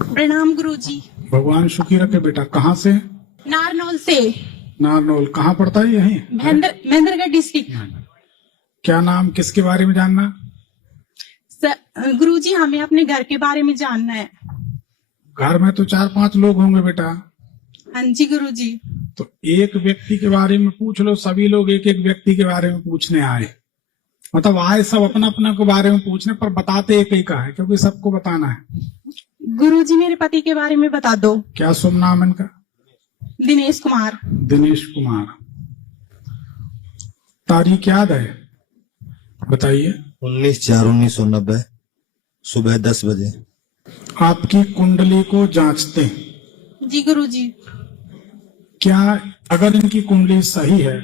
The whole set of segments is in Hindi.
प्रणाम गुरुजी। भगवान सुखी रखे बेटा। कहाँ से? नारनौल से। नारनौल कहाँ पड़ता है? यहीं महेंद्रगढ़ डिस्ट्रिक्ट। क्या नाम, किसके बारे में जानना? गुरुजी हमें अपने घर के बारे में जानना है। घर में तो 4-5 लोग होंगे बेटा। हाँ जी गुरुजी। तो एक व्यक्ति के बारे में पूछ लो। सभी लोग एक एक व्यक्ति के बारे में पूछने आए, मतलब आए सब अपना अपना के बारे में पूछने, पर बताते एक ही का है क्योंकि सबको बताना है। गुरुजी मेरे पति के बारे में बता दो। क्या शुभ नाम है इनका? दिनेश कुमार। दिनेश कुमार। तारीख याद है? बताइए। 19/4/1990 सुबह 10 बजे। आपकी कुंडली को जांचते हैं। जी गुरुजी। क्या अगर इनकी कुंडली सही है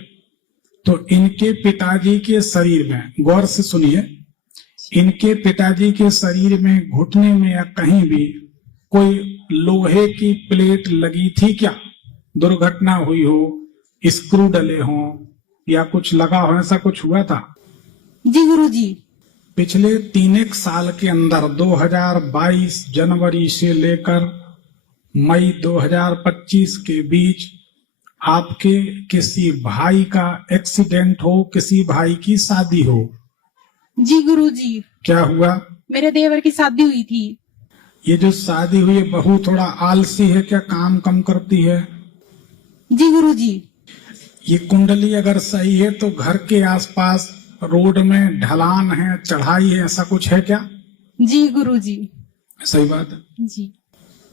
तो इनके पिताजी के शरीर में, गौर से सुनिए, इनके पिताजी के शरीर में घुटने में या कहीं भी कोई लोहे की प्लेट लगी थी क्या? दुर्घटना हुई हो, स्क्रू डले हो या कुछ लगा हो, ऐसा कुछ हुआ था? जी गुरुजी। पिछले 3 साल के अंदर 2022 जनवरी से लेकर मई 2025 के बीच आपके किसी भाई का एक्सीडेंट हो, किसी भाई की शादी हो? जी गुरुजी। क्या हुआ? मेरे देवर की शादी हुई थी। ये जो शादी हुई है, बहू थोड़ा आलसी है क्या? काम कम करती है? जी गुरुजी। ये कुंडली अगर सही है तो घर के आसपास रोड में ढलान है, चढ़ाई है, ऐसा कुछ है क्या? जी गुरुजी। सही बात है। जी।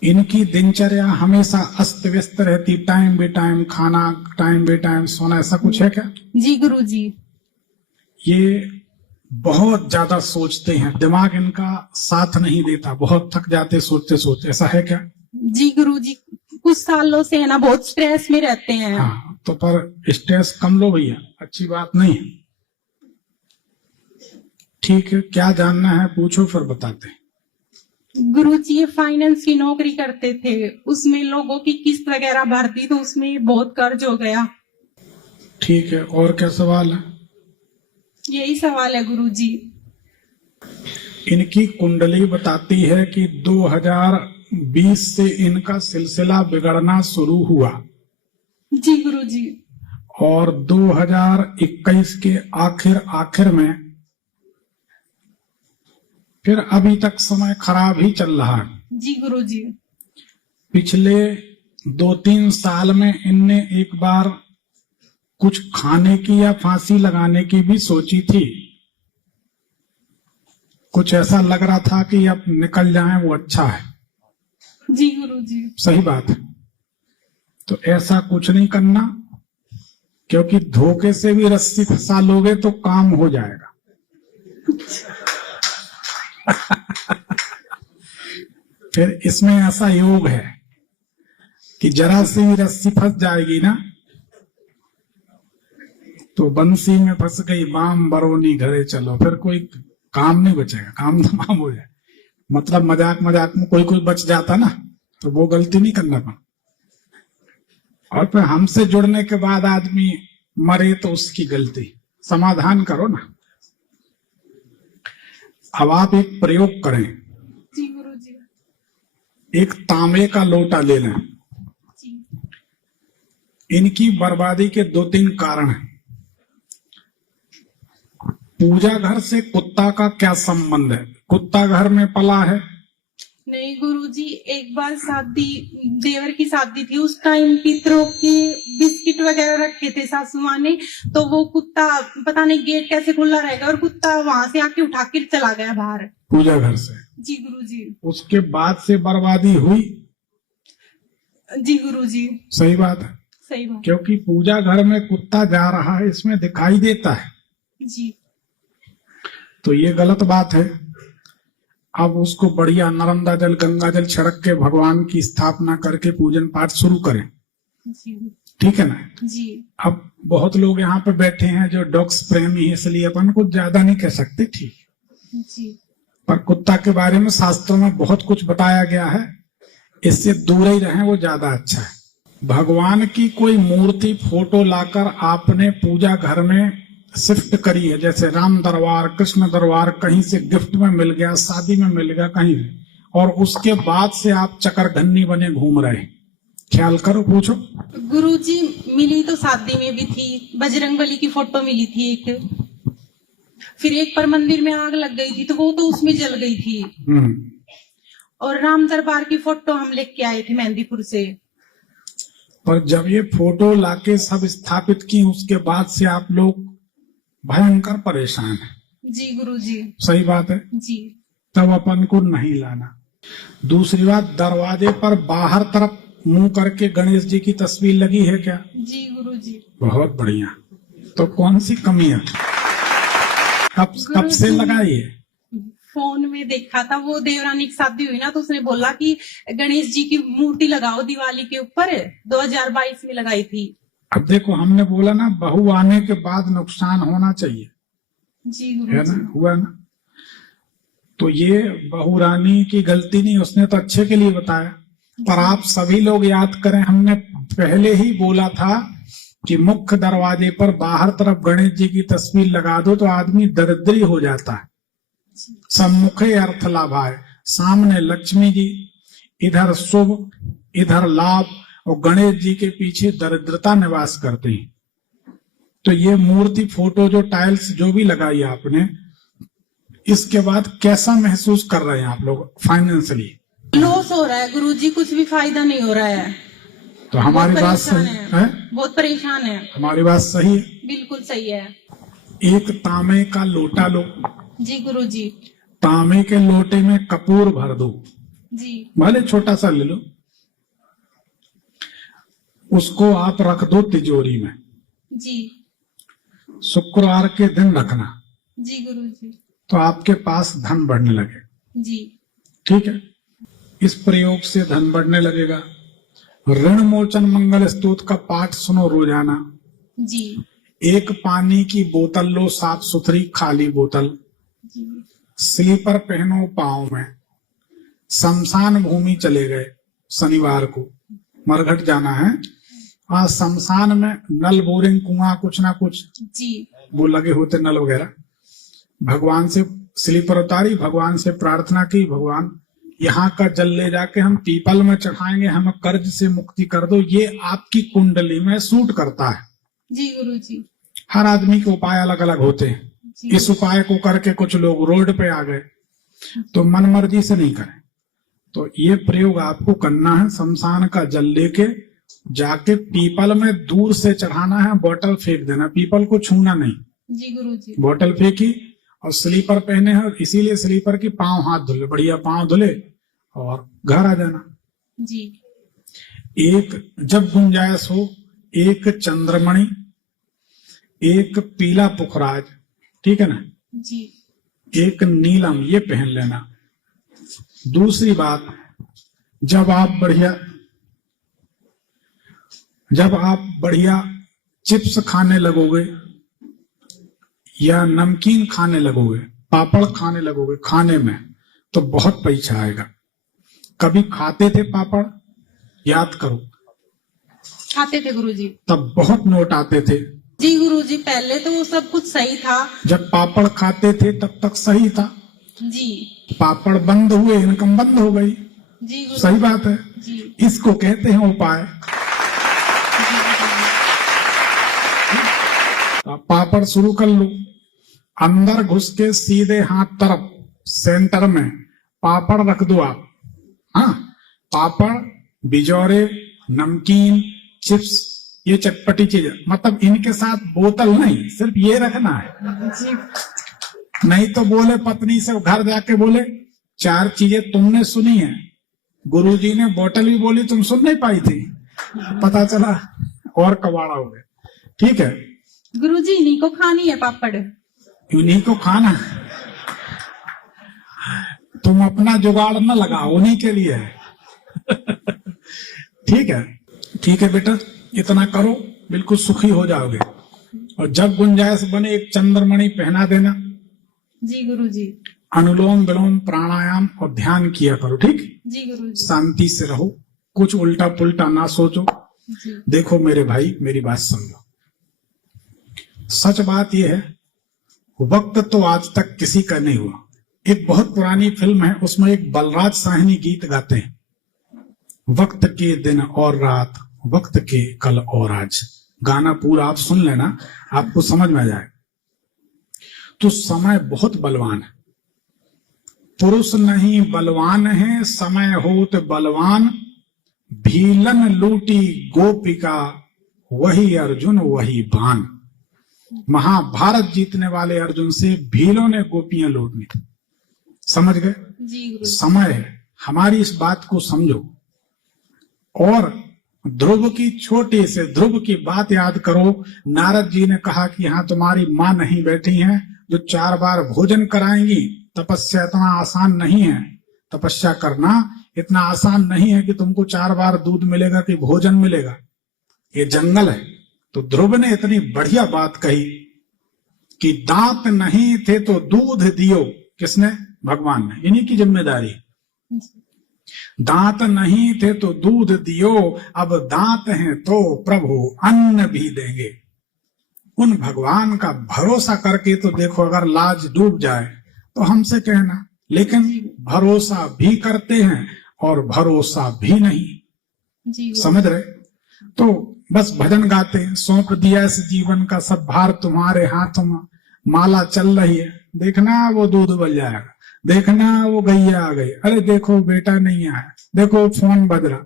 इनकी दिनचर्या हमेशा अस्त व्यस्त रहती, टाइम बे टाइम खाना, टाइम बे टाइम सोना, ऐसा कुछ है क्या? जी गुरुजी। ये बहुत ज्यादा सोचते हैं, दिमाग इनका साथ नहीं देता, बहुत थक जाते सोचते सोचते, ऐसा है क्या? जी गुरुजी। कुछ सालों से है ना, बहुत स्ट्रेस में रहते हैं। हाँ, तो पर स्ट्रेस कम लो भैया, अच्छी बात नहीं है। ठीक है, क्या जानना है पूछो, फिर बताते हैं। गुरुजी ये फाइनेंस की नौकरी करते थे, उसमें लोगों की किस्त वगैरह भरती तो उसमें बहुत कर्ज हो गया। ठीक है, और क्या सवाल है? यही सवाल है गुरुजी। इनकी कुंडली बताती है कि 2020 से इनका सिलसिला बिगड़ना शुरू हुआ जी गुरुजी। और 2021 के आखिर में फिर अभी तक समय खराब ही चल रहा है। जी गुरुजी। पिछले 2-3 साल में इनने एक बार कुछ खाने की या फांसी लगाने की भी सोची थी। कुछ ऐसा लग रहा था कि अब निकल जाए वो अच्छा है। जी गुरुजी। सही बात है। तो ऐसा कुछ नहीं करना, क्योंकि धोखे से भी रस्सी फंसा लोगे तो काम हो जाएगा। फिर इसमें ऐसा योग है कि जरा से भी रस्सी फंस जाएगी ना तो बंसी में फंस गई बाम बरोनी घरे चलो, फिर कोई काम नहीं बचेगा, काम तमाम हो जाए। मतलब मजाक मजाक में कोई बच जाता ना, तो वो गलती नहीं करना पड़ा। और फिर हमसे जुड़ने के बाद आदमी मरे तो उसकी गलती, समाधान करो ना। अब आप एक प्रयोग करें। जी गुरुजी। एक तांबे का लोटा ले लें। जी। इनकी बर्बादी के 2-3 कारण हैं। पूजा घर से कुत्ता का क्या संबंध है? कुत्ता घर में पला है? नहीं गुरुजी, एक बार शादी, देवर की शादी थी, उस टाइम पितरों के बिस्किट वगैरह रखे थे सासू माँ ने, तो वो कुत्ता पता नहीं गेट कैसे खुला रहेगा और कुत्ता वहां से आके उठा के चला गया बाहर पूजा घर से। जी गुरुजी। उसके बाद से बर्बादी हुई? जी गुरुजी। सही बात है। सही बात। क्योंकि पूजा घर में कुत्ता जा रहा है, इसमें दिखाई देता है। जी। तो ये गलत बात है। अब उसको बढ़िया नर्मदा जल, गंगा जल छिड़क के भगवान की स्थापना करके पूजन पाठ शुरू करें। जी। ठीक है ना? जी। अब बहुत लोग यहाँ पे बैठे हैं जो डॉग्स प्रेमी है, इसलिए अपन कुछ ज्यादा नहीं कह सकते, ठीक, जी। पर कुत्ता के बारे में शास्त्रों में बहुत कुछ बताया गया है, इससे दूर ही रहें, वो ज्यादा अच्छा है। भगवान की कोई मूर्ति, फोटो लाकर आपने पूजा घर में शिफ्ट करी है, जैसे राम दरबार, कृष्ण दरबार, कहीं से गिफ्ट में मिल गया, शादी में मिल गया, कहीं और उसके बाद से आप चकरघन्नी बने घूम रहे, ख्याल करो, पूछो। गुरुजी मिली तो शादी में भी थी, बजरंगबली की फोटो मिली थी एक, फिर एक पर मंदिर में आग लग गई थी तो वो तो उसमें जल गई थी, और राम दरबार की फोटो हम लेके आए थे मेहंदीपुर से। पर जब ये फोटो लाके सब स्थापित की उसके बाद से आप लोग भयंकर परेशान हैं। जी गुरुजी। सही बात है जी। तब अपन को नहीं लाना। दूसरी बात, दरवाजे पर बाहर तरफ मुंह करके गणेश जी की तस्वीर लगी है क्या? जी गुरुजी। बहुत बढ़िया। तो कौन सी कमी है? कब से लगाई है? फोन में देखा था, वो देवरानी की शादी हुई ना तो उसने बोला कि गणेश जी की मूर्ति लगाओ दिवाली के ऊपर, 2022 में लगाई थी। अब देखो, हमने बोला ना बहू आने के बाद नुकसान होना चाहिए, जी है ना, हुआ ना। तो ये बहू रानी की गलती नहीं, उसने तो अच्छे के लिए बताया। पर आप सभी लोग याद करें, हमने पहले ही बोला था कि मुख्य दरवाजे पर बाहर तरफ गणेश जी की तस्वीर लगा दो तो आदमी दरिद्री हो जाता है। सम्मुखे अर्थ लाभाय, सामने लक्ष्मी जी, इधर शुभ, इधर लाभ, और गणेश जी के पीछे दरिद्रता निवास करते हैं। तो ये मूर्ति, फोटो, जो टाइल्स जो भी लगाई आपने, इसके बाद कैसा महसूस कर रहे हैं आप लोग फाइनेंशियली? लॉस हो रहा है गुरुजी, कुछ भी फायदा नहीं हो रहा है। तो हमारी बात सही है? बहुत परेशान है। हमारी बात सही है? बिल्कुल सही है। एक तांबे का लोटा लो। जी गुरुजी। तांबे के लोटे में कपूर भर दो, जी। भले छोटा सा ले लो, उसको आप रख दो तिजोरी में। जी। शुक्रवार के दिन रखना। जी गुरुजी। तो आपके पास धन बढ़ने लगे। जी। ठीक है, इस प्रयोग से धन बढ़ने लगेगा। ऋण मोचन मंगल स्तोत्र का पाठ सुनो रोजाना। जी। एक पानी की बोतल लो, साफ सुथरी खाली बोतल। जी। स्लीपर पहनो पाँव में। शमशान भूमि चले गए शनिवार को, मरघट जाना है। आज शमशान में नल, बोरिंग, कुआं, कुछ ना कुछ जी वो लगे होते नल वगैरह। भगवान से स्लीपर उतारी, भगवान से प्रार्थना की, भगवान यहाँ का जल ले जाके हम पीपल में चढ़ाएंगे, हमें कर्ज से मुक्ति कर दो। ये आपकी कुंडली में सूट करता है। जी गुरुजी। हर आदमी के उपाय अलग अलग होते हैं। इस उपाय को करके कुछ लोग रोड पे आ गए, तो मन मर्जी से नहीं करें। तो ये प्रयोग आपको करना है। शमशान का जल लेके जाके पीपल में दूर से चढ़ाना है, बोतल फेंक देना, पीपल को छूना नहीं। जी गुरुजी। बोतल फेंकी और स्लीपर पहने हैं, इसीलिए स्लीपर की पांव हाथ धुले, बढ़िया पांव धुले और घर आ जाना। जी। एक जब गुंजाइश हो, एक चंद्रमणि, एक पीला पुखराज, ठीक है ना, जी। एक नीलम, ये पहन लेना। दूसरी बात, जब आप बढ़िया चिप्स खाने लगोगे या नमकीन खाने लगोगे, पापड़ खाने लगोगे खाने में, तो बहुत पैसा आएगा। कभी खाते थे पापड़? याद करो। खाते थे गुरुजी। तब बहुत नोट आते थे। जी गुरुजी, पहले तो वो सब कुछ सही था। जब पापड़ खाते थे तब तक सही था। जी। पापड़ बंद हुए, इनकम बंद हो गई। जी गुरुजी। सही बात है। जी। इसको कहते हैं उपाय। पापड़ शुरू कर लो, अंदर घुस के सीधे हाथ तरफ सेंटर में पापड़ रख दो आप। हाँ, पापड़, बिजौरे, नमकीन, चिप्स, ये चटपटी चीजें, मतलब इनके साथ बोतल नहीं, सिर्फ ये रखना है। जी। नहीं तो बोले पत्नी से घर जाके बोले, 4 चीजें तुमने सुनी है, गुरुजी ने बोतल भी बोली, तुम सुन नहीं पाई थी। पता चला और कबाड़ा हो गया। ठीक है गुरुजी, इन्हीं को खानी है पापड़। इन्हीं को खाना, तुम अपना जुगाड़ न लगाओ, उन्हीं के लिए है। ठीक है बेटा, इतना करो, बिल्कुल सुखी हो जाओगे। और जब गुंजाइश बने एक चंद्रमणि पहना देना। जी गुरुजी। अनुलोम विलोम प्राणायाम और ध्यान किया करो, ठीक? जी गुरुजी। शांति से रहो, कुछ उल्टा पुल्टा ना सोचो। जी। देखो मेरे भाई, मेरी बात समझो। सच बात यह है, वक्त तो आज तक किसी का नहीं हुआ, एक बहुत पुरानी फिल्म है, उसमें एक बलराज साहनी गीत गाते हैं, वक्त के दिन और रात, वक्त के कल और आज। गाना पूरा आप सुन लेना, आपको समझ में आ जाए। तो समय बहुत बलवान है, पुरुष नहीं बलवान है, समय होत बलवान। भीलन लूटी गोपिका, वही अर्जुन वही बान। महाभारत जीतने वाले अर्जुन से भीलों ने गोपियां लूटनी थी। समझ गए? जी गुरु। समय है, हमारी इस बात को समझो। और ध्रुव की छोटे से ध्रुव की बात याद करो। नारद जी ने कहा कि यहाँ तुम्हारी माँ नहीं बैठी हैं जो 4 बार भोजन कराएंगी। तपस्या इतना आसान नहीं है, तपस्या करना इतना आसान नहीं है कि तुमको 4 बार दूध मिलेगा कि भोजन मिलेगा। ये जंगल है। तो ध्रुव ने इतनी बढ़िया बात कही कि दांत नहीं थे तो दूध दियो। किसने? भगवान ने। इन्हीं की जिम्मेदारी। दांत नहीं थे तो दूध दियो, अब दांत हैं तो प्रभु अन्न भी देंगे। उन भगवान का भरोसा करके तो देखो, अगर लाज डूब जाए तो हमसे कहना, लेकिन भरोसा भी करते हैं और भरोसा भी नहीं। जी समझ रहे? तो बस भजन गाते हैं, सौंप दिया इस जीवन का सब भार तुम्हारे हाथों में, माला चल रही है, देखना वो दूध बन जाएगा, देखना वो गैया आ गई, अरे देखो बेटा नहीं आया, देखो फोन बज रहा।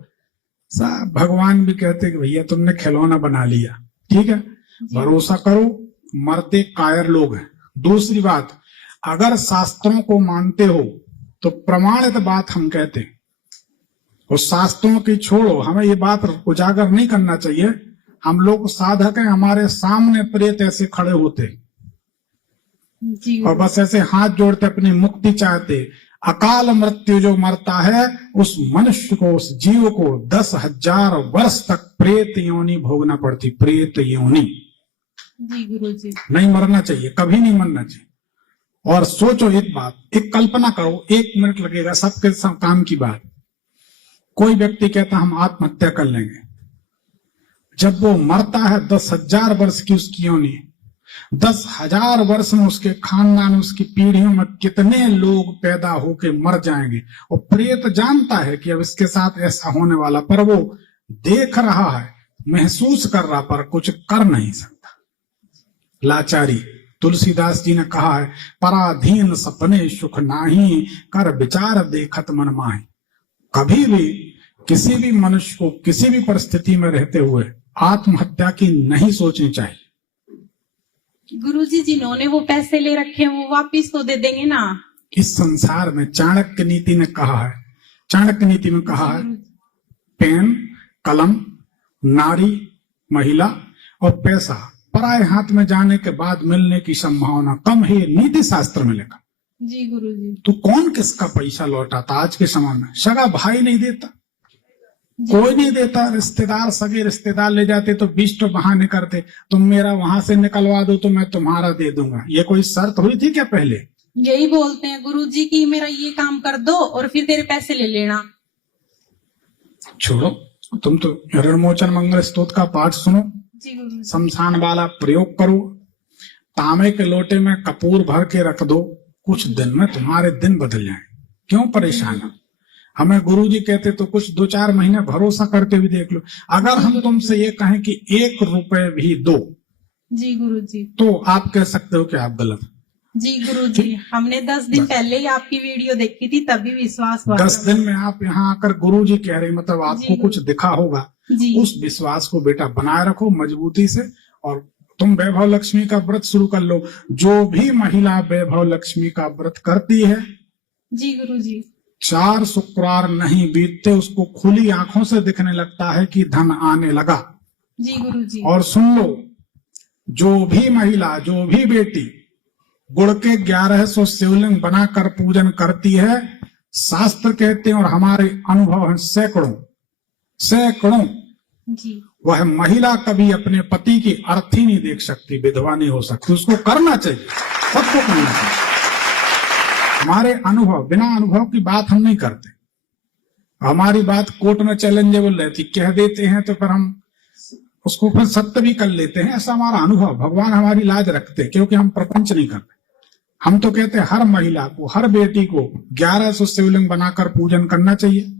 सब भगवान भी कहते कि भैया तुमने खिलौना बना लिया। ठीक है, भरोसा करो। मरते कायर लोग हैं। दूसरी बात, अगर शास्त्रों को मानते हो तो प्रमाणित बात हम कहते हैं, और शास्त्रों की छोड़ो, हमें ये बात उजागर नहीं करना चाहिए। हम लोग साधक हैं, हमारे सामने प्रेत ऐसे खड़े होते जी और बस ऐसे हाथ जोड़ते अपनी मुक्ति चाहते। अकाल मृत्यु जो मरता है उस मनुष्य को, उस जीव को 10,000 वर्ष तक प्रेत योनि भोगना पड़ती। प्रेत योनि। जी गुरु जी। नहीं मरना चाहिए, कभी नहीं मरना चाहिए। और सोचो एक बात, एक कल्पना करो, 1 मिनट लगेगा, सबके सब काम की बात। कोई व्यक्ति कहता हम आत्महत्या कर लेंगे, जब वो मरता है 10,000 वर्ष की उसकी योनि, 10,000 वर्ष में उसके खानदान, उसकी पीढ़ियों में कितने लोग पैदा होके मर जाएंगे। और प्रेत जानता है कि अब इसके साथ ऐसा होने वाला, पर वो देख रहा है, महसूस कर रहा, पर कुछ कर नहीं सकता। लाचारी। तुलसीदास जी ने कहा है, पराधीन सपने सुख नाही, कर विचार देखत मन माही। कभी भी किसी भी मनुष्य को किसी भी परिस्थिति में रहते हुए आत्महत्या की नहीं सोचनी चाहिए। गुरुजी, जिन्होंने वो पैसे ले रखे हैं वो वापिस तो दे देंगे ना। इस संसार में चाणक्य नीति ने कहा है, चाणक्य नीति में कहा है, पेन, कलम, नारी, महिला और पैसा पराये हाथ में जाने के बाद मिलने की संभावना कम है। नीति शास्त्र में लिखा। जी गुरुजी। तो कौन किसका पैसा लौटाता आज के समय में? सगा भाई नहीं देता, कोई नहीं देता। रिश्तेदार, सगे रिश्तेदार ले जाते तो 20 तो बहाने करते, तुम मेरा वहां से निकलवा दो तो मैं तुम्हारा दे दूंगा। ये कोई शर्त हुई थी क्या पहले? यही बोलते हैं गुरुजी कि मेरा ये काम कर दो और फिर तेरे पैसे ले लेना। छोड़ो, तुम तो रणमोचन मंगल स्तोत्र का पाठ सुनो, जी गुरुजी। शमशान वाला प्रयोग करो, तांबे के लोटे में कपूर भर के रख दो, कुछ दिन में तुम्हारे दिन बदल जाए। क्यों परेशान हो? हमें गुरुजी कहते तो कुछ 2-4 महीने भरोसा करके भी देख लो। अगर हम तुमसे ये कहें कि 1 रुपए भी दो, जी गुरुजी, तो आप कह सकते हो कि आप गलत। जी गुरुजी, हमने 10 दिन पहले ही आपकी वीडियो देखी थी, तभी विश्वास हुआ। 10 दिन में आप यहाँ आकर गुरुजी कह रहे, मतलब आपको कुछ दिखा होगा। जी। उस विश्वास को बेटा बनाए रखो मजबूती से, और तुम वैभव लक्ष्मी का व्रत शुरू कर लो। जो भी महिला वैभव लक्ष्मी का व्रत करती है, जी गुरुजी, 4 शुक्रवार नहीं बीतते उसको खुली आंखों से दिखने लगता है कि धन आने लगा। जी गुरुजी। और सुन लो, जो भी महिला, जो भी बेटी गुड़ के 1100 शिवलिंग बनाकर पूजन करती है, शास्त्र कहते हैं और हमारे अनुभव है सैकड़ों, जी, वह महिला कभी अपने पति की अर्थी नहीं देख सकती, विधवा नहीं हो सकती। उसको करना चाहिए, सबको करना चाहिए। हमारे अनुभव, बिना अनुभव की बात हम नहीं करते। हमारी बात कोर्ट में चैलेंजेबल रहती, कह देते हैं तो फिर हम उसको फिर सत्य भी कर लेते हैं। ऐसा हमारा अनुभव। भगवान हमारी लाज रखते क्योंकि हम प्रपंच नहीं करते, हम तो कहते हैं हर महिला को, हर बेटी को 1100 शिवलिंग बनाकर पूजन करना चाहिए।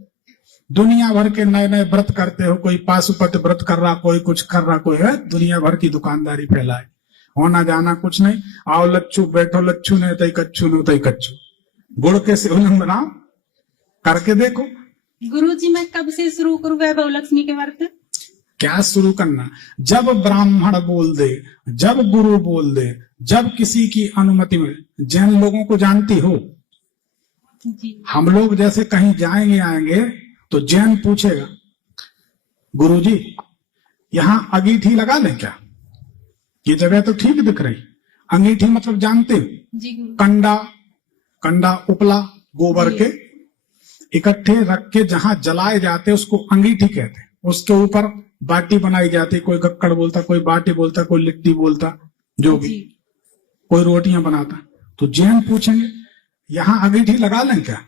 दुनिया भर के नए नए व्रत करते हो, कोई पाशुपत व्रत कर रहा, कोई कुछ कर रहा, कोई है दुनिया भर की दुकानदारी फैलाए, होना जाना कुछ नहीं। आओ लच्छू बैठो, लच्छू नहीं तई कच्छू नहीं तई कच्छू, गुड़ के शिवलिंग बनाओ, करके देखो। गुरुजी मैं कब से शुरू करूँ वैभव लक्ष्मी के व्रत? क्या शुरू करना? जब ब्राह्मण बोल दे, जब गुरु बोल दे, जब किसी की अनुमति मिले। जैन लोगों को जानती हो? जी हम लोग जैसे कहीं जाएंगे आएंगे तो जैन पूछेगा, गुरुजी यहाँ अंगीठी लगा लें क्या? ये जगह तो ठीक दिख रही। अंगीठी मतलब जानते हो? जी गुरु। कंडा, कंडा उपला गोबर जी। के इकट्ठे रख के जहां जलाए जाते उसको अंगीठी कहते हैं। उसके ऊपर बाटी बनाई जाती, कोई गक्कड़ बोलता, कोई बाटी बोलता, कोई लिट्टी बोलता, जो भी, जी कोई रोटियां बनाता। तो जैन पूछेंगे यहाँ अंगीठी लगा लें क्या?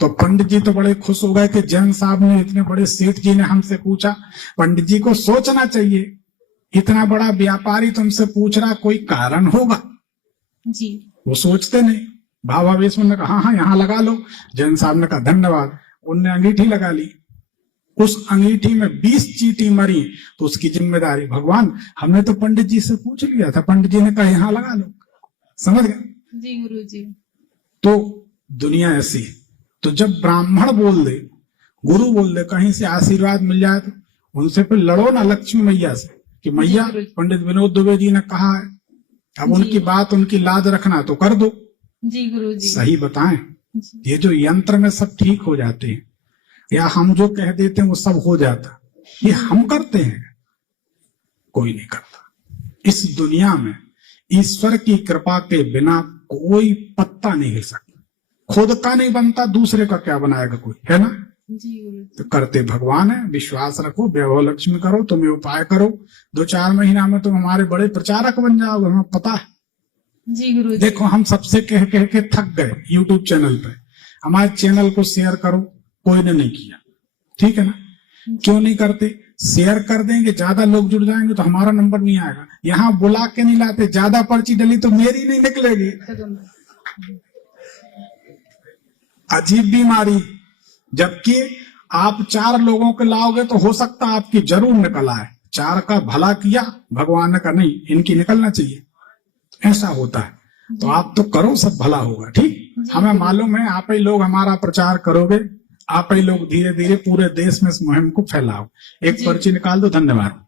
तो पंडित जी तो बड़े खुश हो गए कि जैन साहब ने, इतने बड़े सेठ जी ने हमसे पूछा। पंडित जी को सोचना चाहिए, इतना बड़ा व्यापारी तुमसे पूछ रहा, कोई कारण होगा। जी वो सोचते नहीं, भावावेश में कहा हाँ यहाँ लगा लो। जैन साहब ने कहा धन्यवाद, उनने अंगीठी लगा ली। उस अंगीठी में 20 चींटी मरी तो उसकी जिम्मेदारी भगवान, हमने तो पंडित जी से पूछ लिया था, पंडित जी ने कहा यहाँ लगा लो। समझ गए? जी गुरु जी। तो दुनिया ऐसी है। तो जब ब्राह्मण बोल दे, गुरु बोल दे, कहीं से आशीर्वाद मिल जाए तो उनसे फिर लड़ो ना लक्ष्मी मैया से कि मैया पंडित विनोद दुबे जी ने कहा है, अब उनकी बात, उनकी लाज रखना तो कर दो। जी गुरु जी। सही बताएं, जी। ये जो यंत्र में सब ठीक हो जाते हैं या हम जो कह देते हैं वो सब हो जाता, ये हम करते हैं, कोई नहीं करता। इस दुनिया में ईश्वर की कृपा के बिना कोई पत्ता नहीं हिल सकता। खुद का नहीं बनता, दूसरे का क्या बनाएगा कोई, है ना? जी गुरु। तो करते भगवान है, विश्वास रखो, वैभव लक्ष्मी करो, तुम्हें उपाय करो, 2-4 महीना में तुम हमारे बड़े प्रचारक बन जाओगे, हमें पता है। जी गुरु जी। देखो हम सबसे कह कह के थक गए। यूट्यूब चैनल पे हमारे चैनल को शेयर करो, कोई ने नहीं किया, ठीक है ना? क्यों नहीं करते? शेयर कर देंगे, ज्यादा लोग जुड़ जाएंगे तो हमारा नंबर नहीं आएगा। यहाँ बुला के नहीं लाते, ज्यादा पर्ची डली तो मेरी नहीं निकलेगी। अजीब बीमारी, जबकि आप 4 लोगों के लाओगे तो हो सकता है आपकी जरूर निकल आए। 4 का भला किया, भगवान का नहीं, इनकी निकलना चाहिए, ऐसा होता है। तो आप तो करो, सब भला होगा। ठीक, हमें मालूम है आप ही लोग हमारा प्रचार करोगे, आप ही लोग धीरे धीरे पूरे देश में इस मुहिम को फैलाओ। एक पर्ची निकाल दो। धन्यवाद।